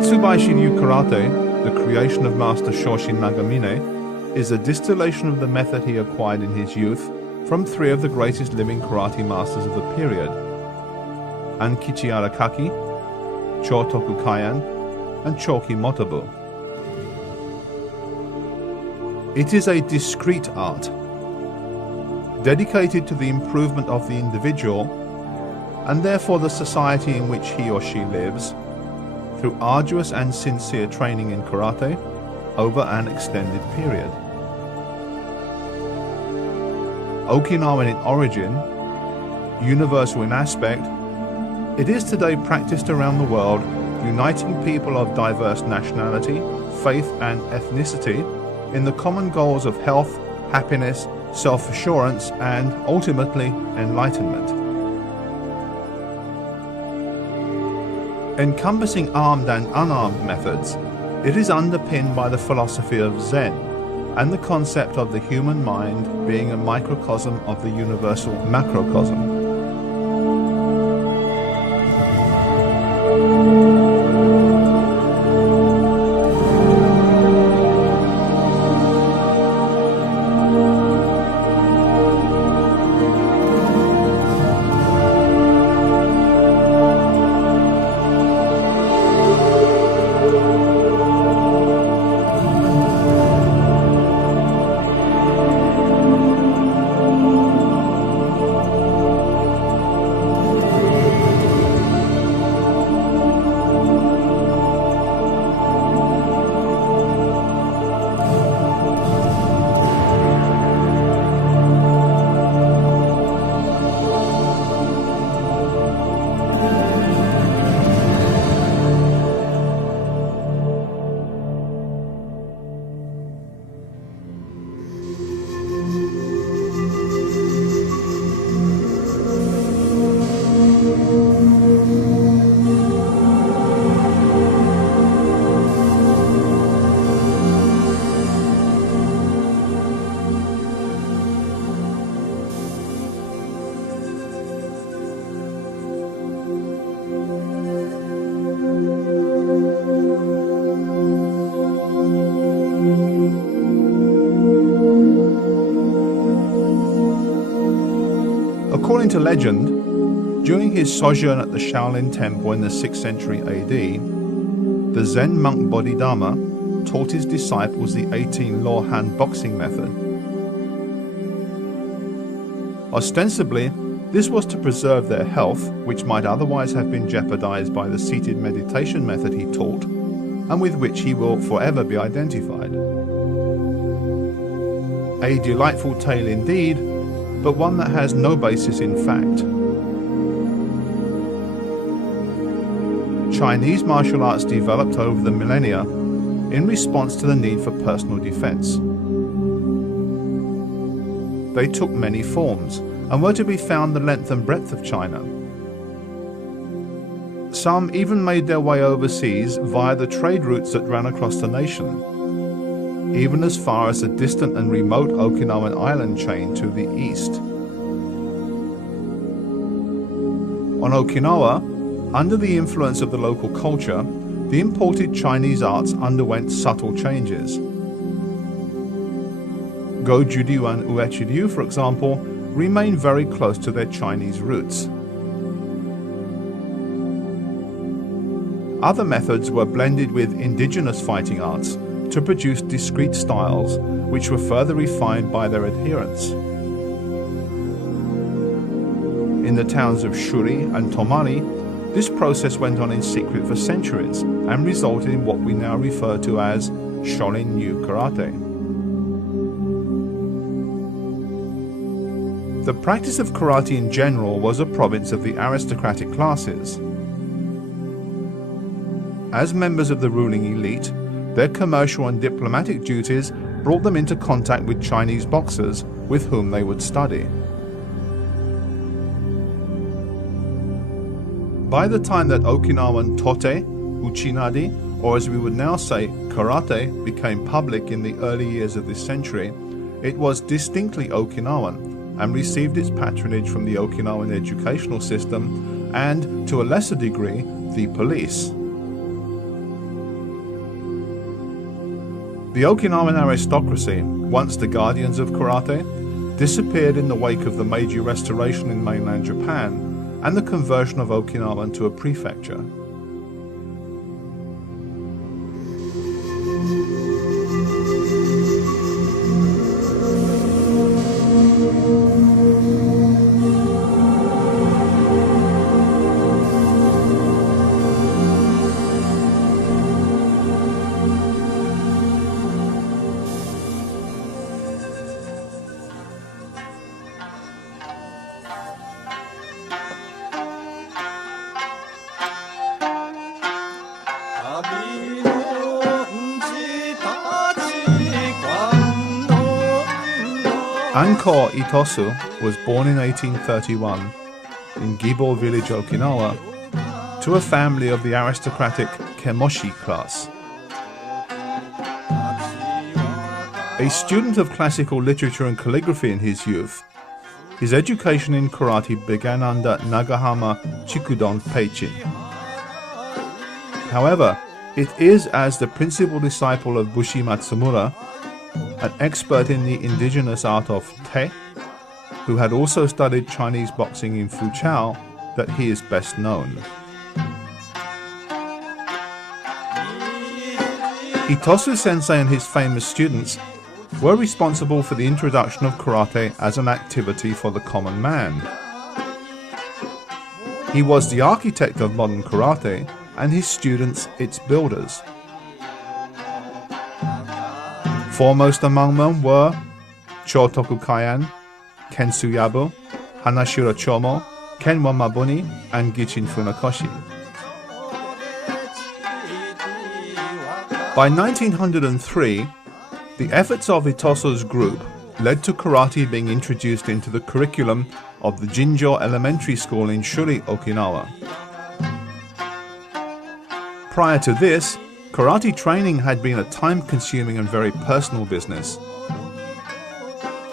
Matsubayashi Shorin-ryu karate, the creation of Master Shoshin Nagamine, is a distillation of the method he acquired in his youth from three of the greatest living karate masters of the period: Ankichi Arakaki, Chotoku Kayan, and Choki Motobu. It is a discrete art, dedicated to the improvement of the individual and therefore the society in which he or she lives, through arduous and sincere training in karate over an extended period. Okinawan in origin, universal in aspect, it is today practiced around the world, uniting people of diverse nationality, faith and ethnicity in the common goals of health, happiness, self-assurance and, ultimately, enlightenment. Encompassing armed and unarmed methods, it is underpinned by the philosophy of Zen and the concept of the human mind being a microcosm of the universal macrocosm. According to legend, during his sojourn at the Shaolin Temple in the 6th century AD, the Zen monk Bodhidharma taught his disciples the 18-law hand boxing method. Ostensibly, this was to preserve their health, which might otherwise have been jeopardized by the seated meditation method he taught, and with which he will forever be identified. A delightful tale indeed, but one that has no basis in fact. Chinese martial arts developed over the millennia in response to the need for personal defense. They took many forms and were to be found the length and breadth of China. Some even made their way overseas via the trade routes that ran across the nation, even as far as the distant and remote Okinawan island chain to the east. On Okinawa, under the influence of the local culture, the imported Chinese arts underwent subtle changes. Go-Juryu and Uechi-ryu, for example, remain very close to their Chinese roots. Other methods were blended with indigenous fighting arts to produce discrete styles, which were further refined by their adherents. In the towns of Shuri and Tomari, this process went on in secret for centuries and resulted in what we now refer to as Shorin-ryu karate. The practice of karate in general was a province of the aristocratic classes. As members of the ruling elite, their commercial and diplomatic duties brought them into contact with Chinese boxers with whom they would study. By the time that Okinawan tote, uchinadi, or as we would now say, karate, became public in the early years of this century, it was distinctly Okinawan and received its patronage from the Okinawan educational system and, to a lesser degree, the police. The Okinawan aristocracy, once the guardians of karate, disappeared in the wake of the Meiji Restoration in mainland Japan and the conversion of Okinawa into a prefecture. Anko Itosu was born in 1831 in Gibo village, Okinawa, to a family of the aristocratic Kemoshi class. A student of classical literature and calligraphy in his youth, his education in karate began under Nagahama Chikudon Peichin. However, it is as the principal disciple of Bushi Matsumura, an expert in the indigenous art of Te, who had also studied Chinese boxing in Fuchao, that he is best known. Itosu Sensei and his famous students were responsible for the introduction of karate as an activity for the common man. He was the architect of modern karate, and his students its builders. Foremost among them were Chotoku Kaian, Kensuyabu, Hanashiro Chomo, Kenwa Mabuni, and Gichin Funakoshi. By 1903, the efforts of Itosu's group led to karate being introduced into the curriculum of the Jinjo Elementary School in Shuri, Okinawa. Prior to this, karate training had been a time-consuming and very personal business.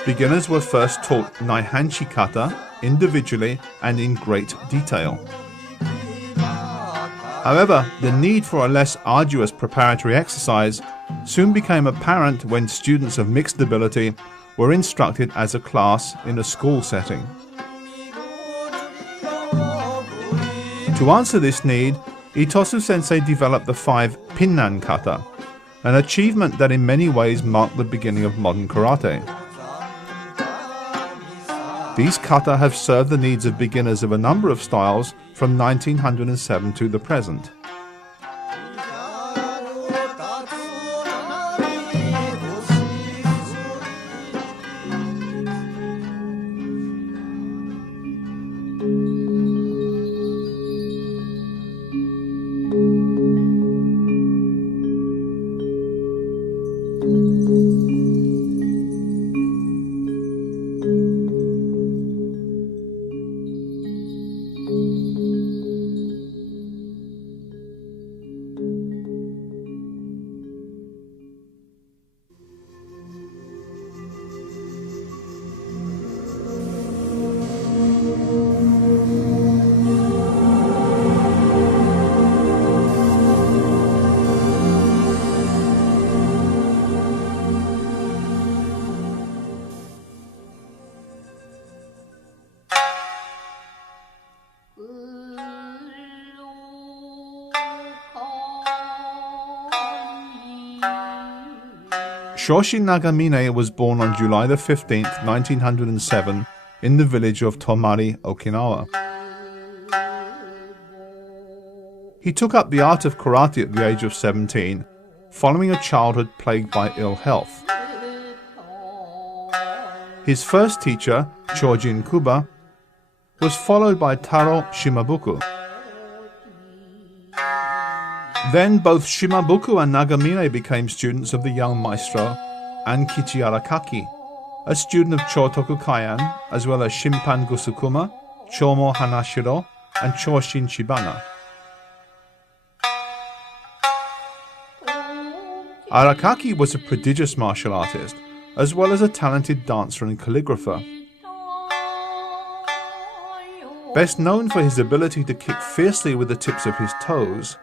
Beginners were first taught Naihanshi kata individually and in great detail. However, the need for a less arduous preparatory exercise soon became apparent when students of mixed ability were instructed as a class in a school setting. To answer this need, Itosu Sensei developed the 5 Pinnan kata, an achievement that in many ways marked the beginning of modern karate. These kata have served the needs of beginners of a number of styles from 1907 to the present. Shoshin Nagamine was born on July 15, 1907, in the village of Tomari, Okinawa. He took up the art of karate at the age of 17, following a childhood plagued by ill health. His first teacher, Chojin Kuba, was followed by Taro Shimabuku. Then both Shimabuku and Nagamine became students of the young maestro Ankichi Arakaki, a student of Chotoku Kaian, as well as Shimpan Gusukuma, Chomo Hanashiro, and Choshin Shibana. Arakaki was a prodigious martial artist, as well as a talented dancer and calligrapher. Best known for his ability to kick fiercely with the tips of his toes,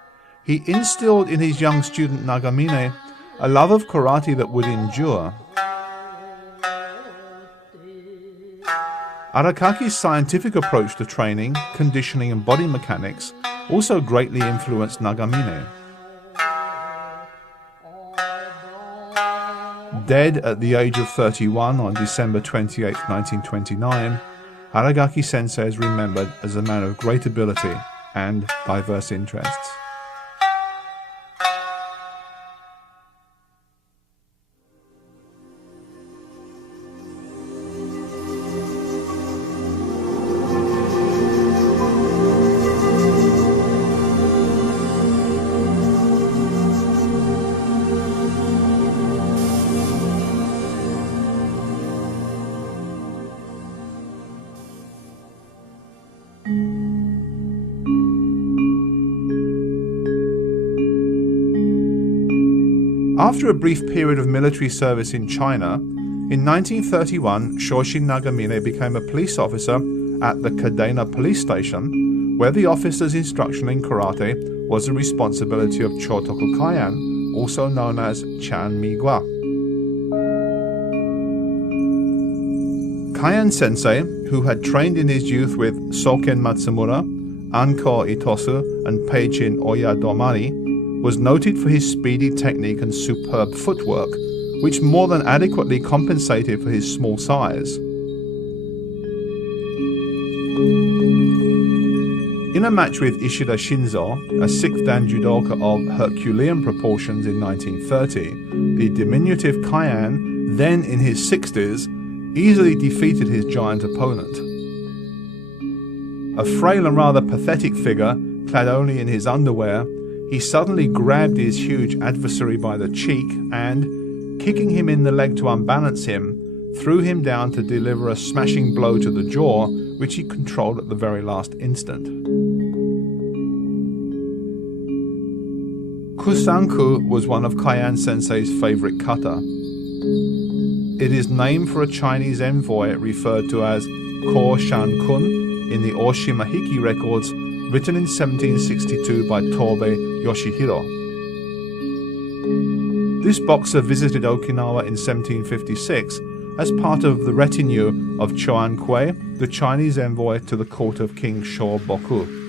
he instilled in his young student Nagamine a love of karate that would endure. Arakaki's scientific approach to training, conditioning and body mechanics also greatly influenced Nagamine. Dead at the age of 31 on December 28, 1929, Aragaki Sensei is remembered as a man of great ability and diverse interests. After a brief period of military service in China, in 1931 Shoshin Nagamine became a police officer at the Kadena police station, where the officer's instruction in karate was the responsibility of Chotoku Kaian, also known as Chan Migwa. Kaian Sensei, who had trained in his youth with Soken Matsumura, Anko Itosu and Peichin Oyadomari, was noted for his speedy technique and superb footwork, which more than adequately compensated for his small size. In a match with Ishida Shinzo, a 6th dan judoka of Herculean proportions in 1930, the diminutive Kaian, then in his 60s, easily defeated his giant opponent. A frail and rather pathetic figure, clad only in his underwear, he suddenly grabbed his huge adversary by the cheek and, kicking him in the leg to unbalance him, threw him down to deliver a smashing blow to the jaw, which he controlled at the very last instant. Kusanku was one of Kaian Sensei's favorite kata. It is named for a Chinese envoy referred to as Ko Shan-kun in the Oshima Hiki records, written in 1762 by Tobe Yoshihiro. This boxer visited Okinawa in 1756 as part of the retinue of Choan Kui, the Chinese envoy to the court of King Shoboku.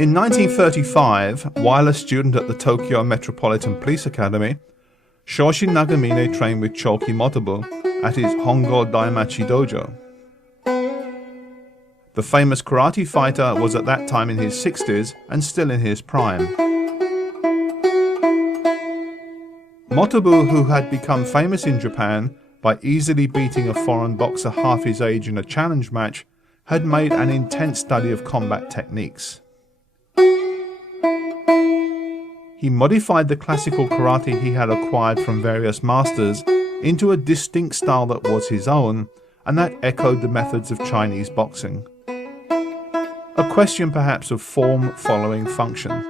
In 1935, while a student at the Tokyo Metropolitan Police Academy, Shoshin Nagamine trained with Choki Motobu at his Hongo Daimachi dojo. The famous karate fighter was at that time in his 60s and still in his prime. Motobu, who had become famous in Japan by by easily beating a foreign boxer half his age in a challenge match, had made an intense study of combat techniques. He modified the classical karate he had acquired from various masters into a distinct style that was his own, and that echoed the methods of Chinese boxing. A question perhaps of form following function.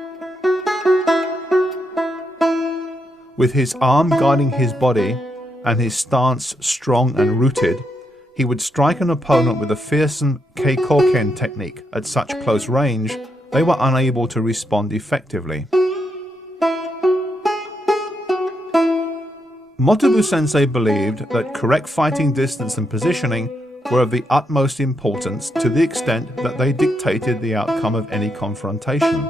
With his arm guiding his body, and his stance strong and rooted, he would strike an opponent with a fearsome keikoken technique at such close range they were unable to respond effectively. Motobu Sensei believed that correct fighting distance and positioning were of the utmost importance to the extent that they dictated the outcome of any confrontation.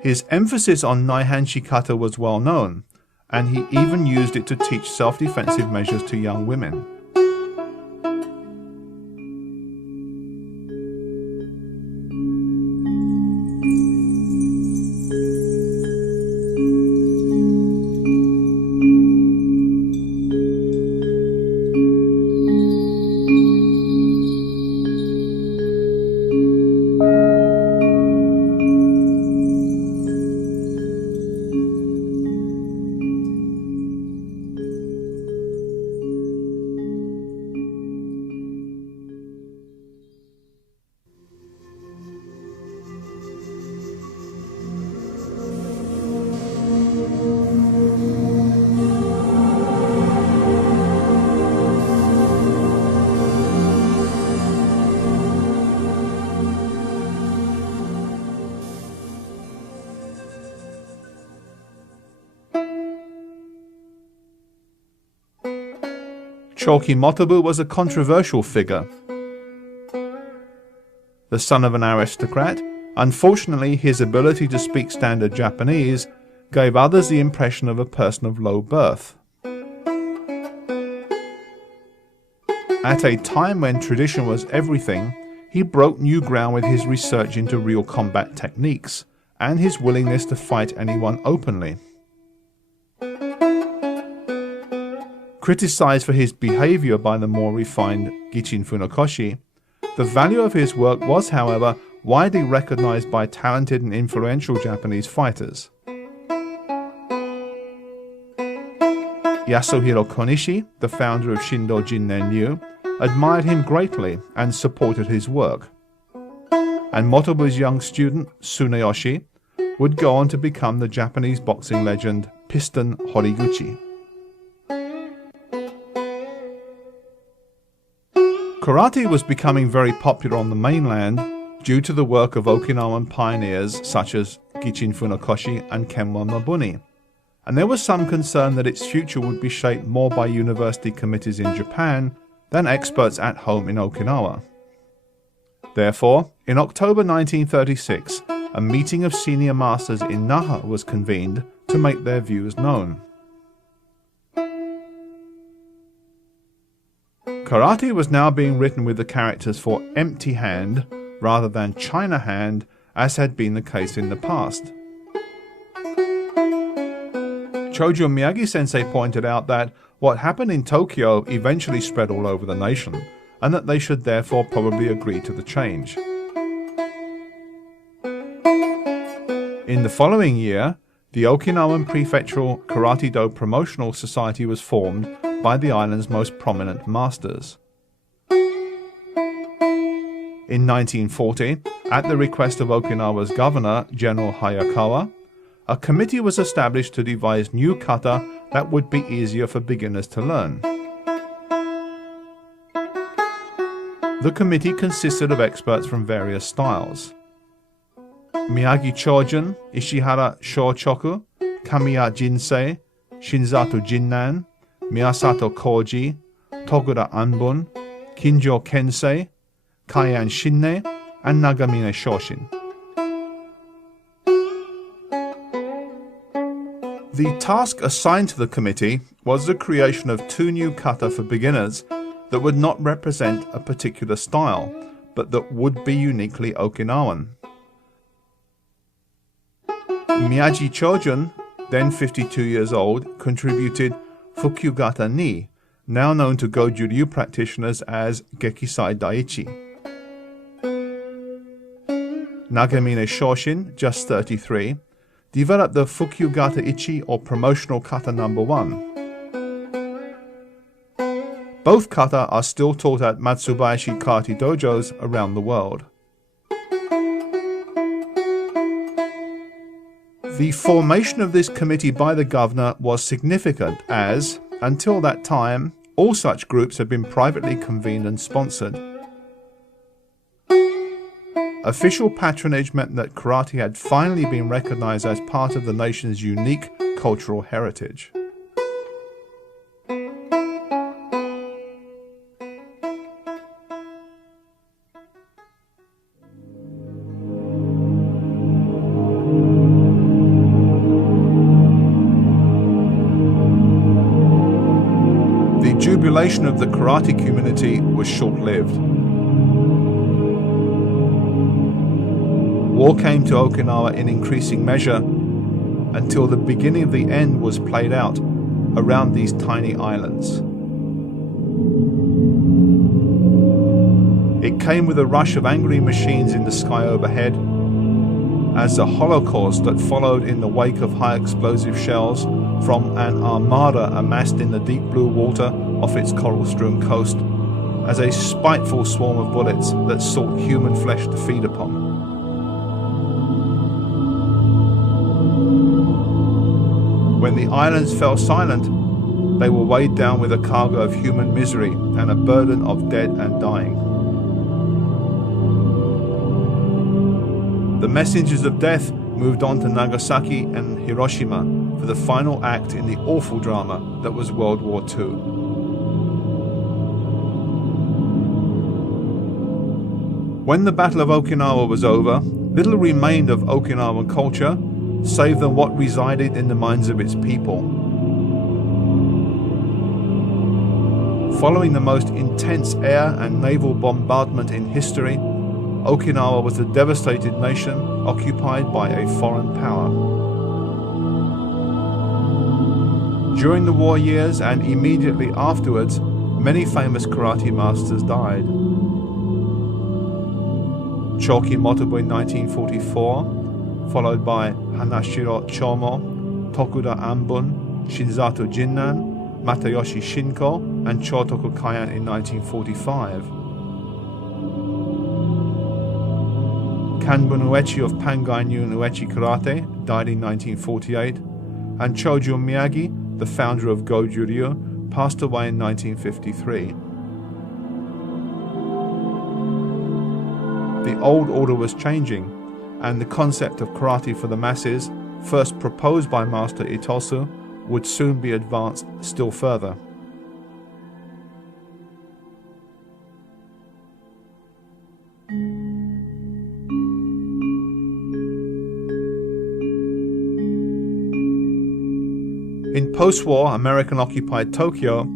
His emphasis on Naihanshi kata was well known, and he even used it to teach self-defensive measures to young women. Choki Motobu was a controversial figure. The son of an aristocrat, unfortunately his ability to speak standard Japanese gave others the impression of a person of low birth. At a time when tradition was everything, he broke new ground with his research into real combat techniques and his willingness to fight anyone openly. Criticized for his behavior by the more refined Gichin Funakoshi, the value of his work was, however, widely recognized by talented and influential Japanese fighters. Yasuhiro Konishi, the founder of Shindo Jinnen-ryu, admired him greatly and supported his work. And Motobu's young student, Tsuneyoshi, would go on to become the Japanese boxing legend Piston Horiguchi. Karate was becoming very popular on the mainland due to the work of Okinawan pioneers such as Gichin Funakoshi and Kenwan Mabuni, and there was some concern that its future would be shaped more by university committees in Japan than experts at home in Okinawa. Therefore, in October 1936, a meeting of senior masters in Naha was convened to make their views known. Karate was now being written with the characters for empty hand rather than China hand, as had been the case in the past. Chojo Miyagi-sensei pointed out that what happened in Tokyo eventually spread all over the nation, and that they should therefore probably agree to the change. In the following year, the Okinawan Prefectural Karate-do Promotional Society was formed by the island's most prominent masters. In 1940, at the request of Okinawa's governor, General Hayakawa, a committee was established to devise new kata that would be easier for beginners to learn. The committee consisted of experts from various styles. Miyagi Chojun, Ishihara Shochoku, Kamiya Jinsei, Shinzato Jinnan, Miyasato Koji, Togura Anbun, Kinjo Kensei, Kaian Shinne, and Nagamine Shoshin. The task assigned to the committee was the creation of 2 new kata for beginners that would not represent a particular style, but that would be uniquely Okinawan. Miyagi Chojun, then 52 years old, contributed Fukyugata Ni, now known to Goju-ryu practitioners as Gekisai Daichi. Nagamine Shoshin, just 33, developed the Fukyugata Ichi or promotional kata number 1. Both kata are still taught at Matsubayashi karate dojos around the world. The formation of this committee by the governor was significant as, until that time, all such groups had been privately convened and sponsored. Official patronage meant that karate had finally been recognized as part of the nation's unique cultural heritage. The jubilation of the karate community was short-lived. War came to Okinawa in increasing measure until the beginning of the end was played out around these tiny islands. It came with a rush of angry machines in the sky overhead, as the holocaust that followed in the wake of high explosive shells from an armada amassed in the deep blue water off its coral-strewn coast, as a spiteful swarm of bullets that sought human flesh to feed upon. When the islands fell silent, they were weighed down with a cargo of human misery and a burden of dead and dying. The messengers of death moved on to Nagasaki and Hiroshima for the final act in the awful drama that was World War II. When the Battle of Okinawa was over, little remained of Okinawan culture save than what resided in the minds of its people. Following the most intense air and naval bombardment in history, Okinawa was a devastated nation occupied by a foreign power. During the war years and immediately afterwards, many famous karate masters died. Choki Motobu in 1944, followed by Hanashiro Chomo, Tokuda Anbun, Shinzato Jinnan, Matayoshi Shinko, and Chotoku Kayan in 1945. Kanbun Uechi of Pangainyu Uechi Karate died in 1948, and Choju Miyagi, the founder of Goju-ryu, passed away in 1953. The old order was changing, and the concept of karate for the masses, first proposed by Master Itosu, would soon be advanced still further. In post-war American-occupied Tokyo,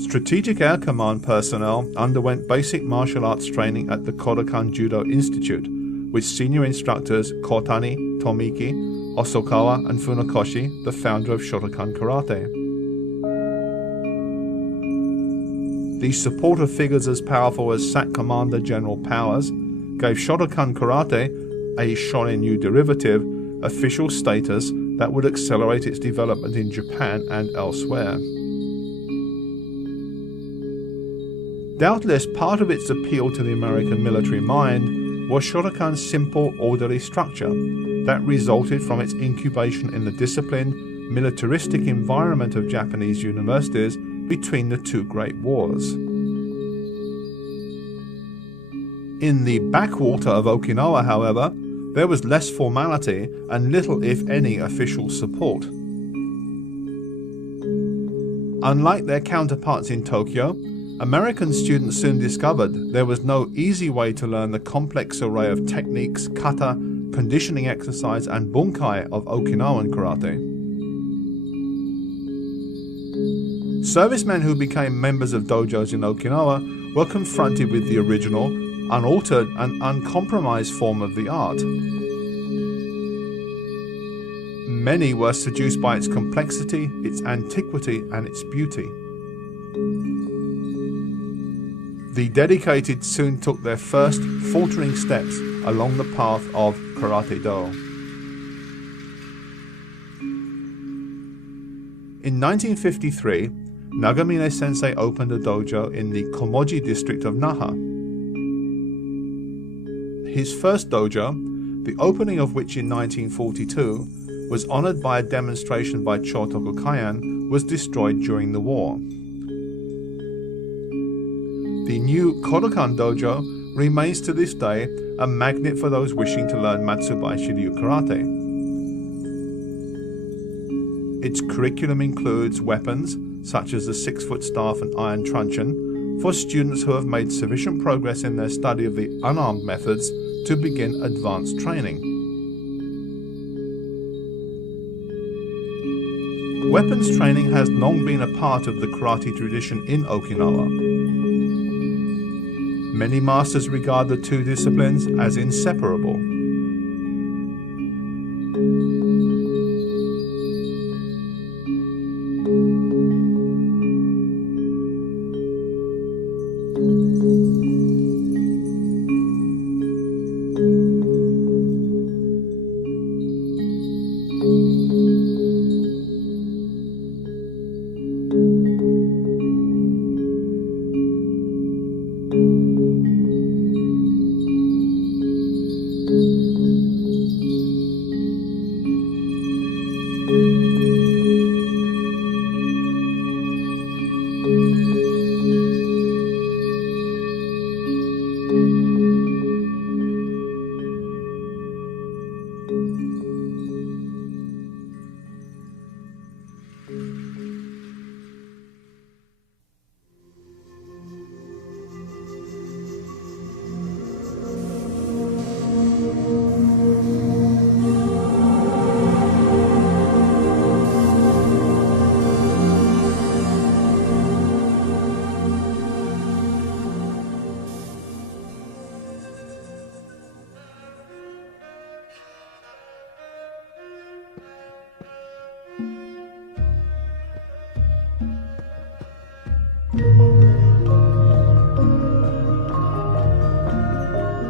Strategic Air Command personnel underwent basic martial arts training at the Kodokan Judo Institute, with senior instructors Kotani, Tomiki, Osokawa, and Funakoshi, the founder of Shotokan Karate. These supportive figures as powerful as SAC Commander General Powers gave Shotokan Karate, a Shorin-ryu derivative, official status that would accelerate its development in Japan and elsewhere. Doubtless part of its appeal to the American military mind was Shotokan's simple, orderly structure that resulted from its incubation in the disciplined, militaristic environment of Japanese universities between the two great wars. In the backwater of Okinawa, however, there was less formality and little, if any, official support. Unlike their counterparts in Tokyo, American students soon discovered there was no easy way to learn the complex array of techniques, kata, conditioning exercise, and bunkai of Okinawan karate. Servicemen who became members of dojos in Okinawa were confronted with the original, unaltered, and uncompromised form of the art. Many were seduced by its complexity, its antiquity, and its beauty. The dedicated soon took their first faltering steps along the path of Karate-do. In 1953, Nagamine Sensei opened a dojo in the Komoji district of Naha. His first dojo, the opening of which in 1942 was honored by a demonstration by Chotoku Kaian, was destroyed during the war. The new Kodokan dojo remains to this day a magnet for those wishing to learn Matsubayashi Ryu karate. Its curriculum includes weapons such as the 6-foot staff and iron truncheon for students who have made sufficient progress in their study of the unarmed methods to begin advanced training. Weapons training has long been a part of the karate tradition in Okinawa. Many masters regard the two disciplines as inseparable.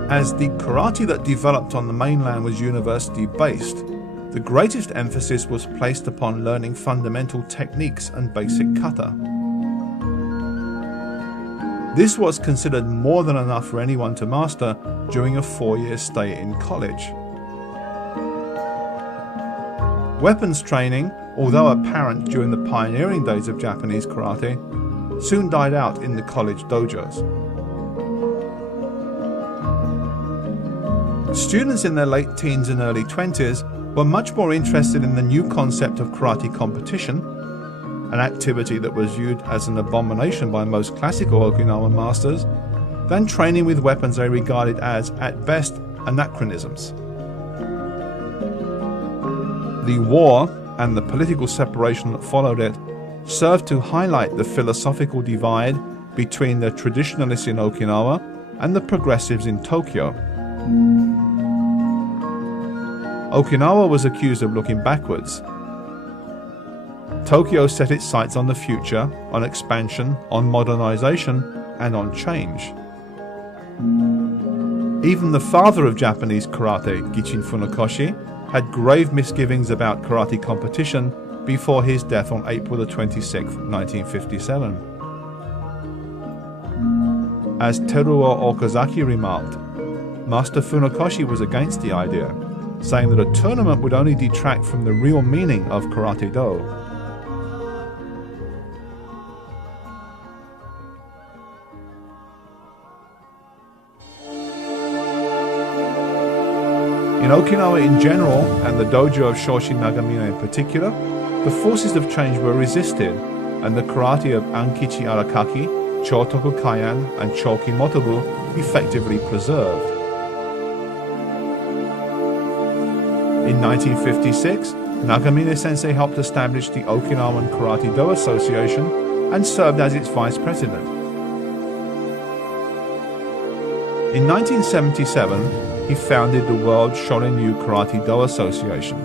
As the karate that developed on the mainland was university-based, the greatest emphasis was placed upon learning fundamental techniques and basic kata. This was considered more than enough for anyone to master during a 4-year stay in college. Weapons training, although apparent during the pioneering days of Japanese karate, soon died out in the college dojos. Students in their late teens and early 20s were much more interested in the new concept of karate competition, an activity that was viewed as an abomination by most classical Okinawan masters, than training with weapons they regarded as, at best, anachronisms. The war and the political separation that followed it served to highlight the philosophical divide between the traditionalists in Okinawa and the progressives in Tokyo. Okinawa was accused of looking backwards. Tokyo set its sights on the future, on expansion, on modernization, and on change. Even the father of Japanese karate, Gichin Funakoshi, had grave misgivings about karate competition before his death on April 26, 1957. As Teruo Okazaki remarked, Master Funakoshi was against the idea, saying that a tournament would only detract from the real meaning of Karate-do. In Okinawa in general, and the dojo of Shoshin Nagamine in particular, the forces of change were resisted, and the karate of Ankichi Arakaki, Chotoku Kaian, and Choki Motobu effectively preserved. In 1956, Nagamine Sensei helped establish the Okinawan Karate-do Association and served as its vice president. In 1977, he founded the World Shorin-ryu Karate-do Association.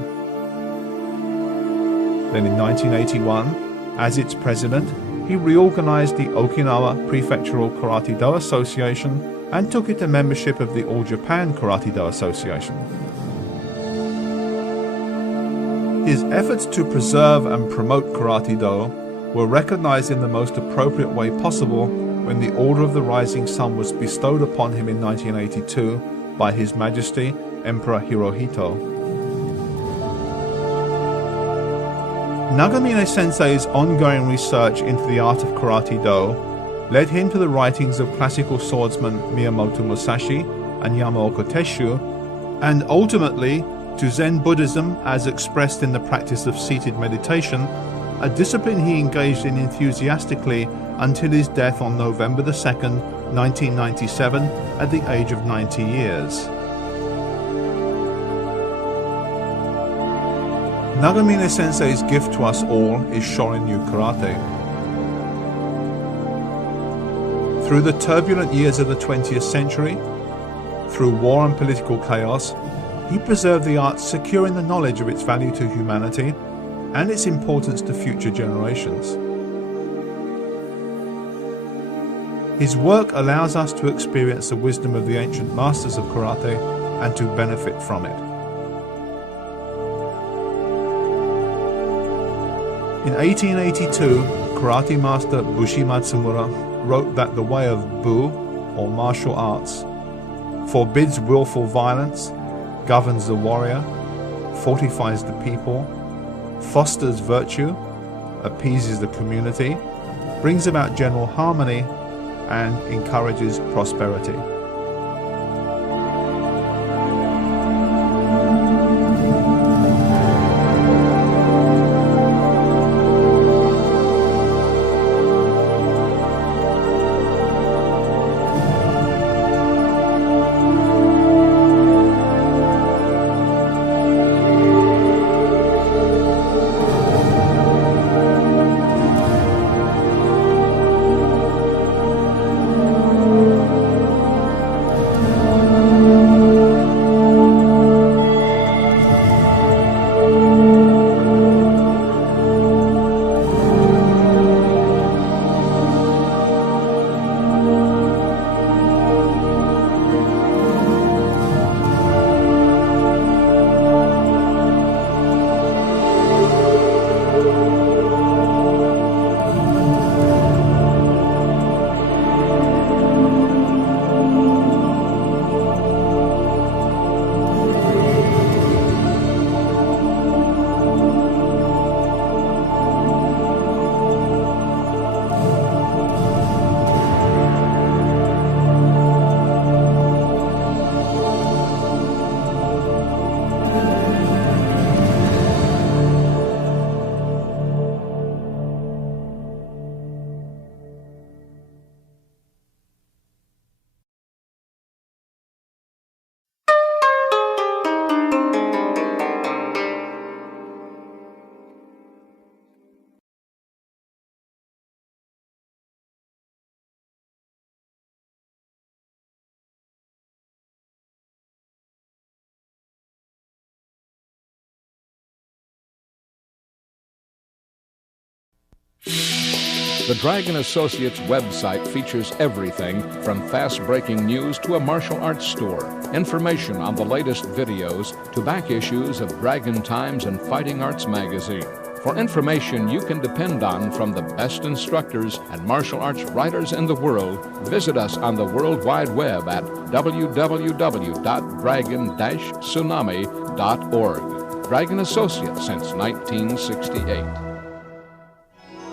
Then in 1981, as its president, he reorganized the Okinawa Prefectural Karate-Do Association and took it to membership of the All Japan Karate-Do Association. His efforts to preserve and promote Karate-Do were recognized in the most appropriate way possible when the Order of the Rising Sun was bestowed upon him in 1982 by His Majesty Emperor Hirohito. Nagamine Sensei's ongoing research into the art of Karate-Do led him to the writings of classical swordsmen Miyamoto Musashi and Yamaoka Tesshu, and ultimately to Zen Buddhism as expressed in the practice of seated meditation, a discipline he engaged in enthusiastically until his death on November 2nd, 1997, at the age of 90 years. Nagamine Sensei's gift to us all is Shorin-ryu Karate. Through the turbulent years of the 20th century, through war and political chaos, he preserved the art, securing the knowledge of its value to humanity and its importance to future generations. His work allows us to experience the wisdom of the ancient masters of karate and to benefit from it. In 1882, karate master Bushi Matsumura wrote that the way of Bu, or martial arts, forbids willful violence, governs the warrior, fortifies the people, fosters virtue, appeases the community, brings about general harmony, and encourages prosperity. The Dragon Associates website features everything from fast-breaking news to a martial arts store, information on the latest videos to back issues of Dragon Times and Fighting Arts magazine. For information you can depend on from the best instructors and martial arts writers in the world, visit us on the World Wide Web at www.dragon-tsunami.org. Dragon Associates since 1968.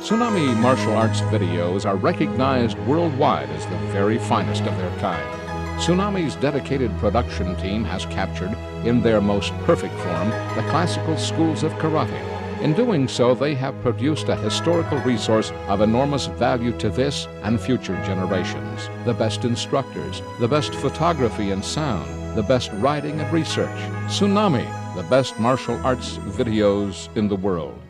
Tsunami martial arts videos are recognized worldwide as the very finest of their kind. Tsunami's dedicated production team has captured, in their most perfect form, the classical schools of karate. In doing so, they have produced a historical resource of enormous value to this and future generations. The best instructors, the best photography and sound, the best writing and research. Tsunami, the best martial arts videos in the world.